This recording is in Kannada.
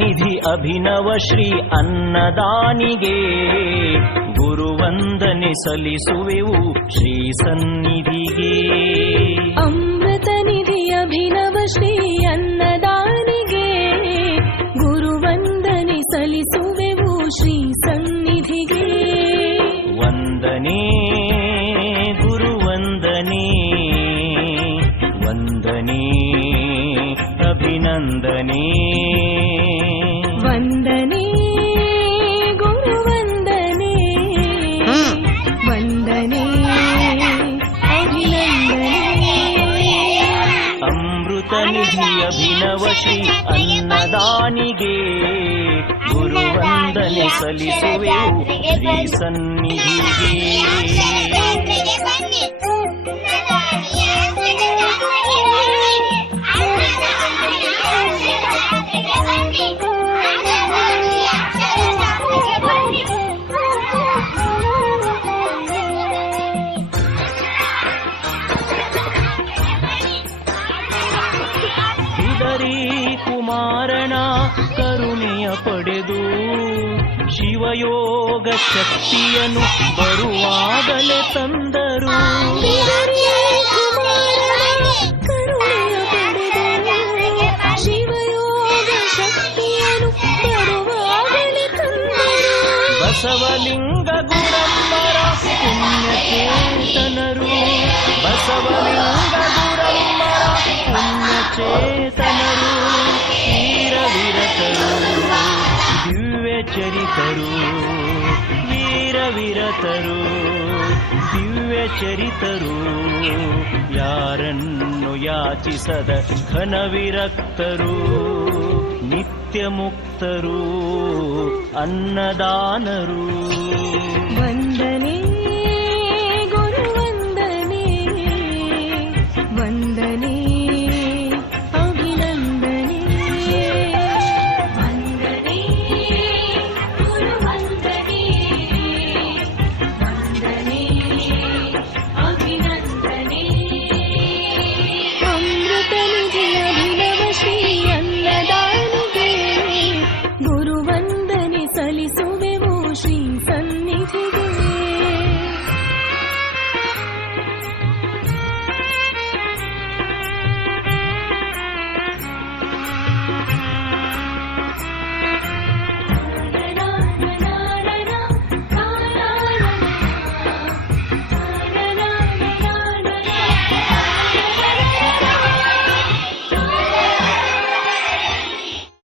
ನಿಧಿ ಅಭಿನವ ಶ್ರೀ ಅನ್ನದಾನಿಗೆ ಗುರುವಂದನೆ ಸಲ್ಲಿಸುವೆವು ಶ್ರೀ ಸನ್ನಿಧಿಗೆ. ಅಮೃತ ನಿಧಿ ಅಭಿನವ ಶ್ರೀ ಅನ್ನದಾನಿಗೆ ಗುರುವಂದನೆ ಸಲ್ಲಿಸುವೆವು ಶ್ರೀ ಸನ್ನಿಧಿಗೆ. ವಂದನೆ ಗುರುವಂದನೆ ವಂದನೆ ಅಭಿನಂದನೆ. ವಂದನೆ ಗುರುವಂದನೆ ವಂದನೆ ಅಭಿನಂದನೆ. ಅಮೃತ ನಿಧಿ ಅಭಿನವ ಶ್ರೀ ಅನ್ನದಾನಿಗೆ ಗುರುವಂದನೆ ಸಲ್ಲಿಸುವೆವು ಶ್ರೀ ಸನ್ನಿಧಿಗೆ. ಕುಮಾರನ ಕರುಣೆಯ ಪಡೆದು ಶಿವಯೋಗ ಶಕ್ತಿಯನ್ನು ಬರುವಾಗಲೇ ತಂದರು. ಕರುಣೆಯ ಪಡೆದು ಶಿವಯೋಗ ಶಕ್ತಿಯನ್ನು ಬರುವಾಗಲೇ ತಂದರು. ಬಸವಲಿಂಗ ಗುರಮ್ಮರ ಪುಣ್ಯಚೇತನರು, ಬಸವಲಿಂಗ ಗುರಮ್ಮರ ಪುಣ್ಯಚೇತನರು, ವೀರವಿರತರು ದಿವ್ಯ ಚರಿತರು, ವೀರವಿರತರು ದಿವ್ಯ ಚರಿತರು, ಯಾರನ್ನು ಯಾಚಿಸದ ಘನವಿರಕ್ತರು, ನಿತ್ಯ ಮುಕ್ತರು ಅನ್ನದಾನರು. ವಂದನೆ ಗುರುವಂದನೆ ವಂದನೆ